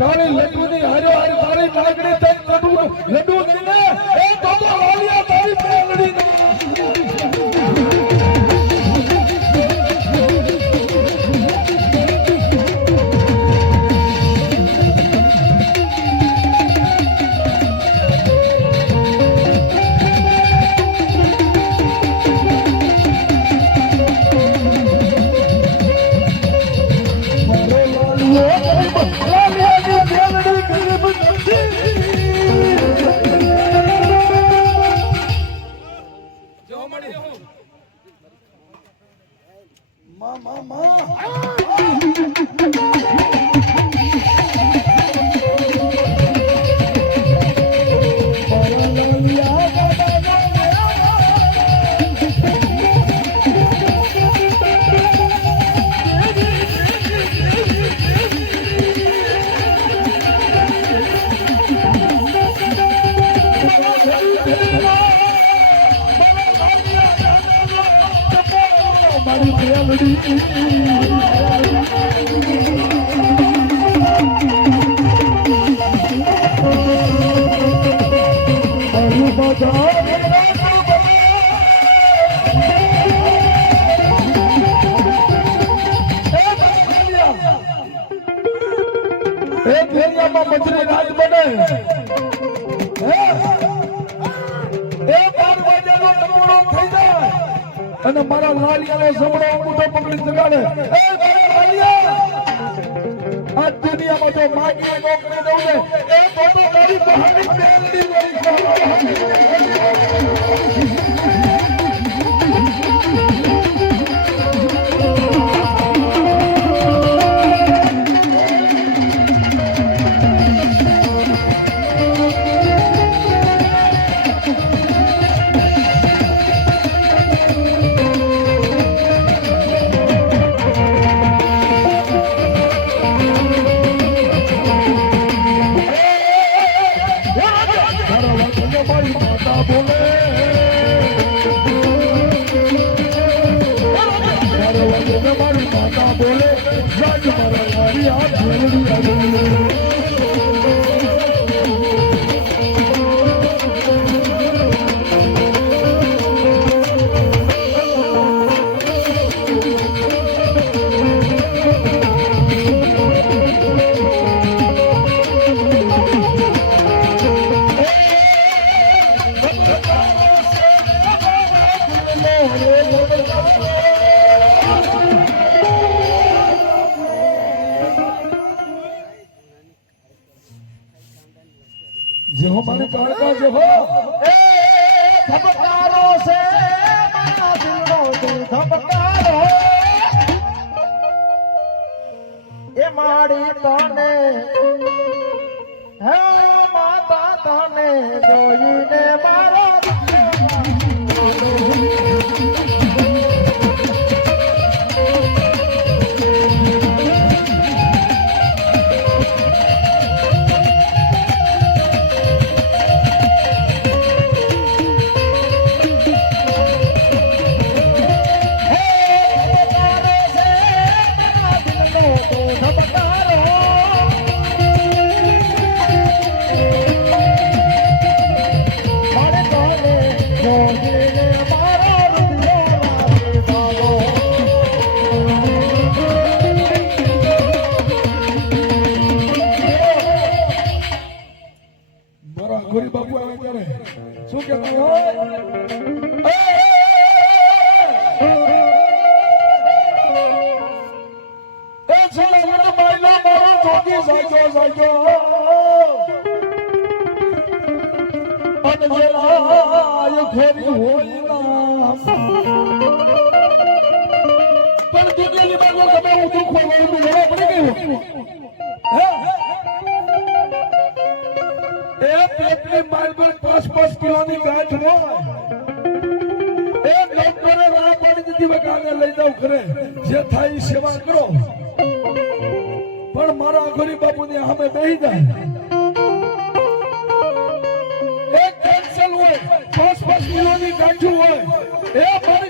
તારી લડુ ની હારો હારી તારી લાગણી થઈ લડુ લડુ ને. એ તો મારી ખેલડી એ ફેરિયામાં મજરે રાજ બને. અને મારા લાલિયાનો જમણો અંગૂઠો પબ્લિક જગાડે. એ મારા લાલિયા! આ દુનિયામાં તો માગીએ નોકરી દઉં ને, એ તો મારી કહાની પહેલી ಮಾಡಿ ತಾನೆ પણ જલાય મને આપણે કહ્યું એ પેટની માલ પર પાંચ પાંચ કિલોની ગાંઠ હોય ડોક્ટરે રાહ પાડી વગાને લઈ જાવ ઘરે. જે થાય સેવા કરો. પણ બાપુ ગોરી બાપુની સામે બેહી જાય. એક કેન્સલ હોય પાંચ પાંચ કિલોની ગાંઠું હોય, એ મારી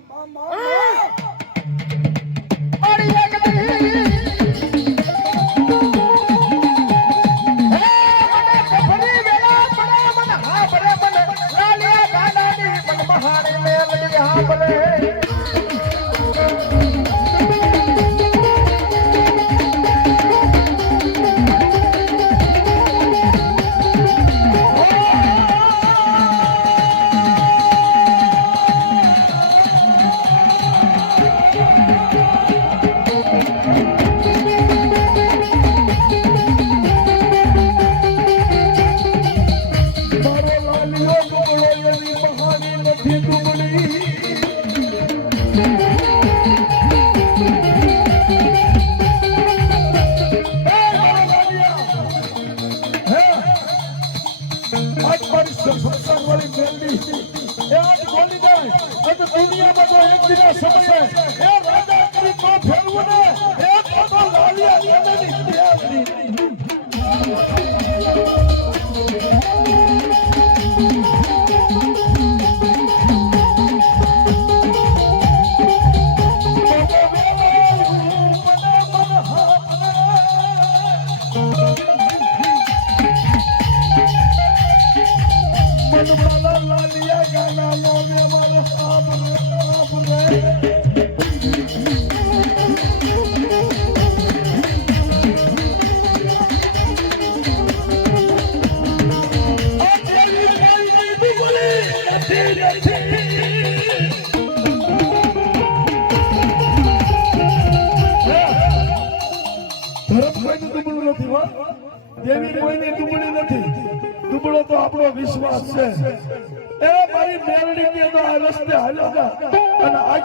મા મા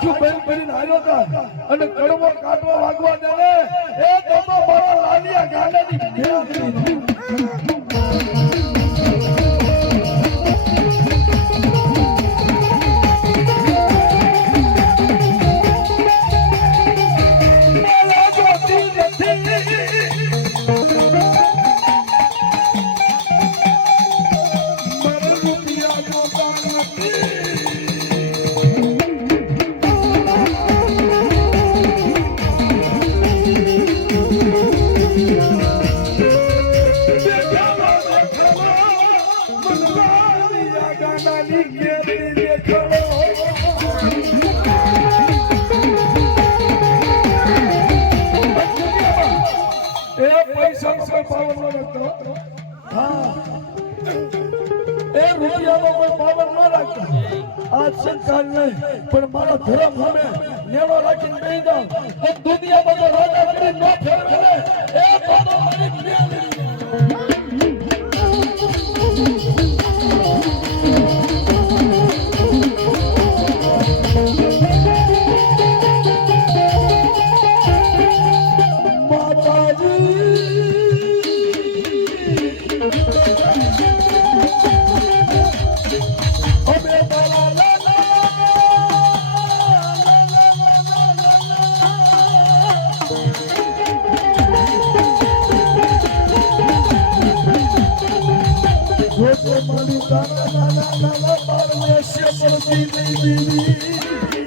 આખું બંધ કરીને હાર્યો હતા અને કડવો કાઢવા વાગવા દે એ તો મારા લાલિયા ગાડાની ભેળ સંસ્કાર નહીં. પણ મારો ધર્મ સામે નેણો રાખીને બેસી જાઉં la la la la la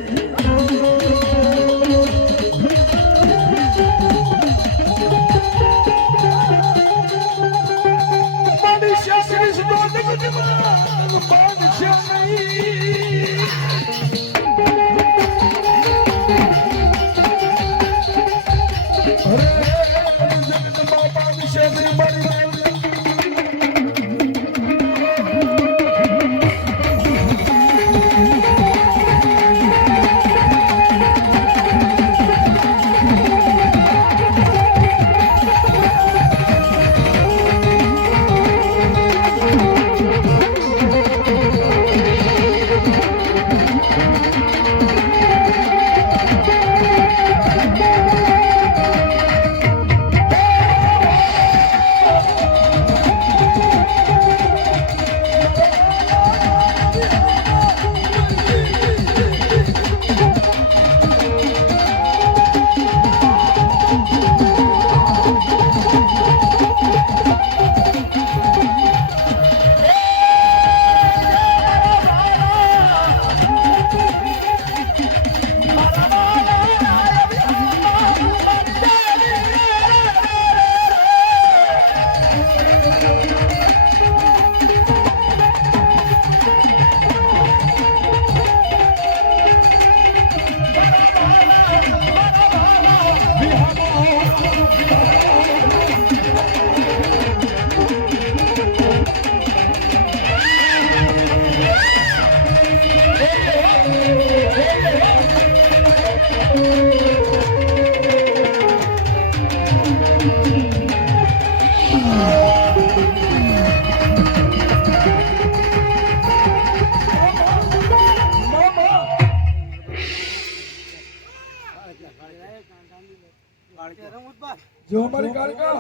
જો મારી કાળકા